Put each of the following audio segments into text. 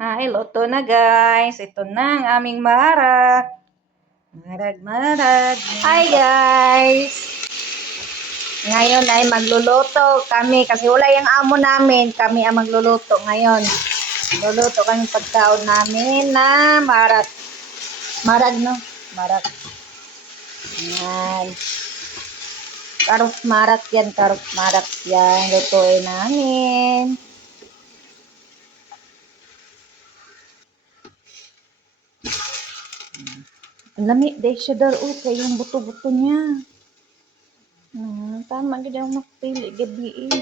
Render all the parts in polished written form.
Luto na guys. Ito na ang aming marag. Marag. Hi guys! Ngayon ay magluluto kami kasi wala yung amo namin. Kami ang magluluto ngayon. Luluto kami pagkaon namin na marag. Marag no? Marag. Yan. Karot marak yan. Karot marak yan. Lutuin namin. Ang lami. Dahil siya daro. Yung buto-buto niya. Tama gid ang makpili gabi eh.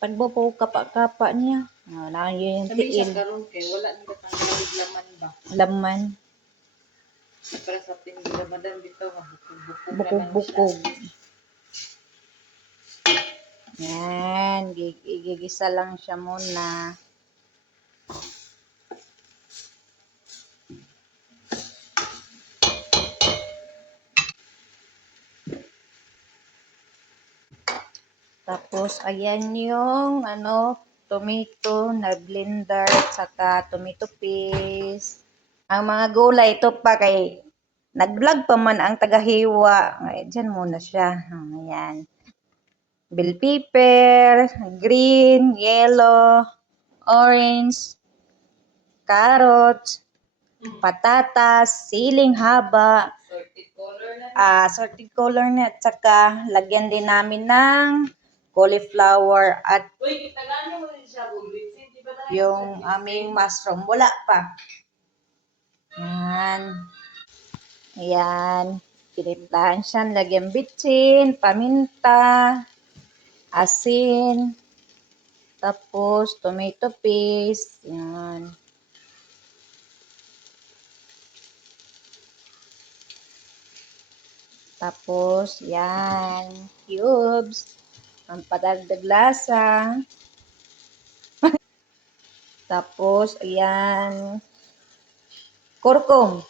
Pagbabaw kapa-kapa niya. Wala yun yung Sabi siya tiil. karon kay wala nila tanggalawig laman ba? Laman. Para sa tindira madam bitaw nga Bukog-bukog. Yan. Gigisa lang siya muna. Tapos, ayan yung tomato na blender saka tomato paste. Ang mga gulay, ito pa kay nag-vlog pa man ang tagahiwa. Ay, dyan muna siya. Ayan. Bell pepper, green, yellow, orange, carrots, patatas, siling haba, sorted color na, at saka lagyan din namin ng cauliflower at yung aming mushroom. Wala pa. Yan. Ayan. Pinimplahan siya. Lagyan bitsin, paminta, asin, tapos tomato paste. Yan. Tapos, yan. Cubes. Pampadagdag lasa. Tapos, ayan. Kurkum.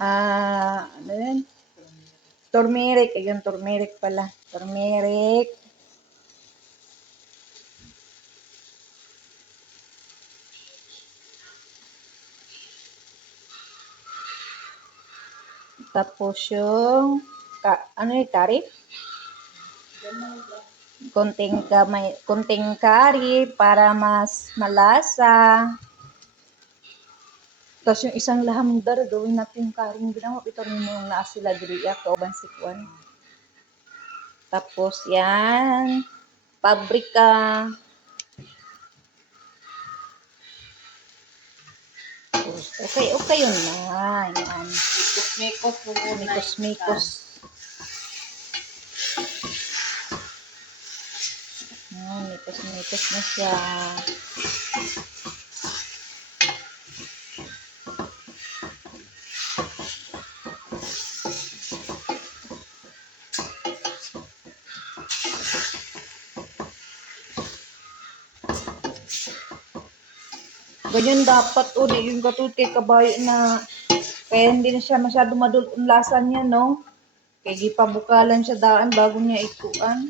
Ano yun? Turmeric. Ayun, turmeric pala. Turmeric. Tapos yung, ano yung curry? Kunting curry para mas malasa. Tapos yung isang lahamdar, gawin natin yung curry ginawa. Ito rin yung naasila diriya, kauban sikwan. Tapos yan, paprika. Okay yun na. Yan. Mikos. Yan, mikos na siya. Ganyan dapat yung katuti kabayo na kaya hindi na siya masyado madulong lasa niya, no? Kaya gipabukalan siya daan bago niya ikuan.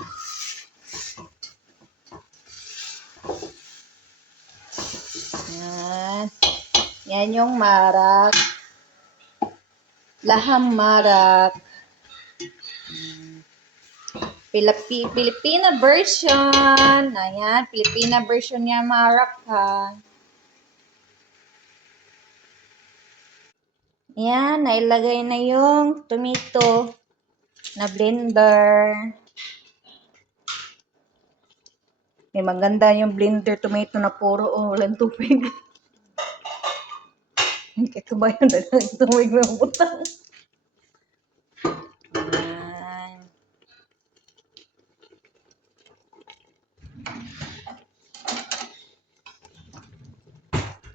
Yan. Yan yung marak. Laham marak. Filipina version. Ayan, Filipina version niya marak ha. Yan, nailagay na yung tomato na blender. May maganda yung blender tomato na puro walang tubig. Kaya kabayan na lang yung tubig na butang. Yan.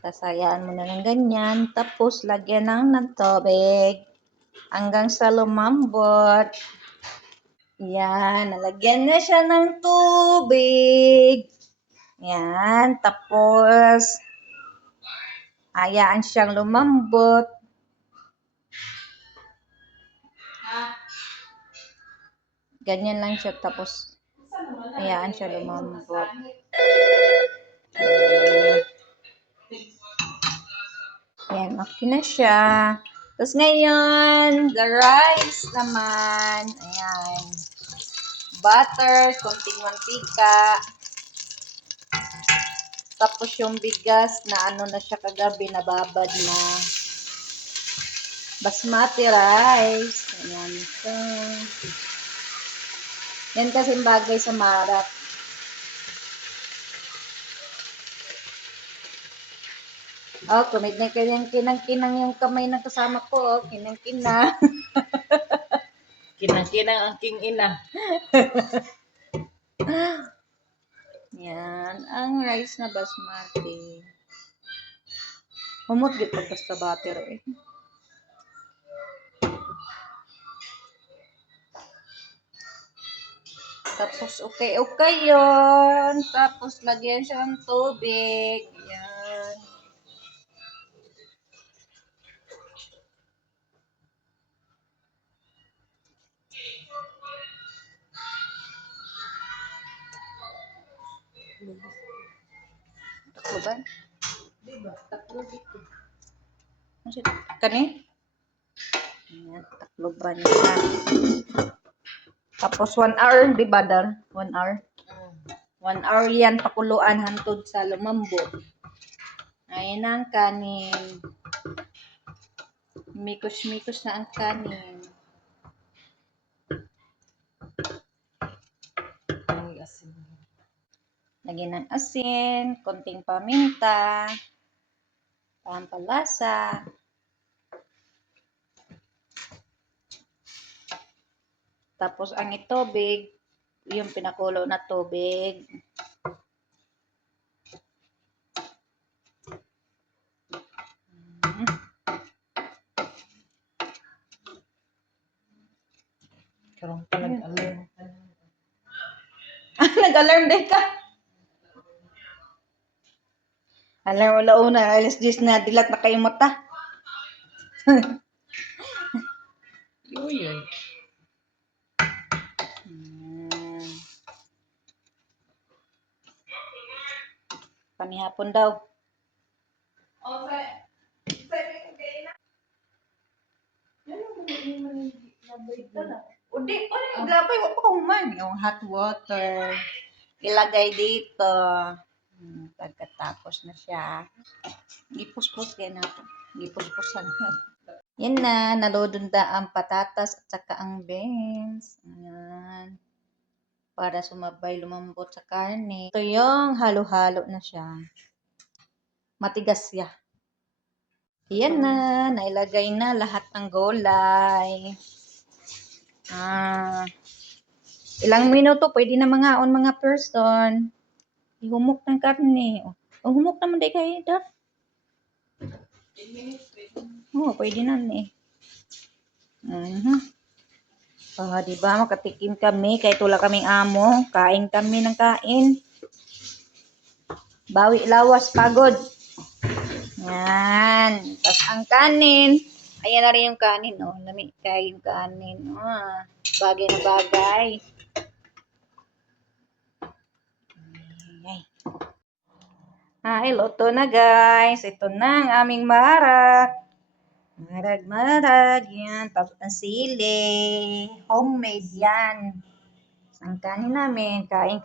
Sasayaan mo na ng ganyan. Tapos, lagyan ng tubig hanggang sa lumambot. Yan. Nalagyan na siya ng tubig. Yan. Tapos, hayaan siyang lumambot. Ganyan lang siya. Tapos, hayaan siya lumambot. Okay na siya. Tapos ngayon, the rice naman. Ayan. Butter, konting mantika. Tapos yung bigas na ano na siya kagabi, nababad na. Basmati rice. Ayan ito. Yan kasing bagay sa marak. Oh, kumid na kinang-kinang yung kamay ng kasama ko. Oh, kinang-kinang. Kinang-kinang ang king ina. Yan, ang rice na basmati. Humot gid pag basta butter eh. Tapos okay yon. Tapos lagyan siya ng tubig. Yan. Taklo ba? Diba? Taklo dito. Kani? Ayan, taklo ba niya? Tapos 1 hour, di ba, Dar? 1 hour? 1 hour yan pakuluan hantod sa lumambo. Ayan ang kanin. Mikos-mikos na ang kanin. Ay, asin. Lagyan ng asin, konting paminta, pampalasa. Tapos ang itubig, yung pinakulo na tubig. Karong pa nag-alarm. Nag-alarm din ka. Alarm wala una, alas 10 na, dilat na kayo mata. Uy, uy. Panihapon daw. Udi, gabay, wala pa kong man. Yung hot water. Ilagay dito. Pagkatapos na siya. Gipuspos yan natin. Gipusposan. Yan na, naludunda ang patatas at saka ang beans. Ayan. Para sumabay lumambot sa karne. Ito yung halo-halo na siya. Matigas siya. Yan na, nailagay na lahat ng gulay. Ilang minuto, pwede na mga person. Ihumok ng karne. Humok naman di kayo, Dar. Pwede na eh. Diba, makatikim kami, kahit wala kaming amo. Kain kami ng kain. Bawi, lawas, pagod. Yan. Tapos ang kanin. Ayan na rin yung kanin. Lamig kayo yung kanin. Bagay na bagay. Ay, luto na guys. Ito na ang aming marak. Marag. Yan. Tapos ang sili. Homemade yan. Ang kanin namin. Kain.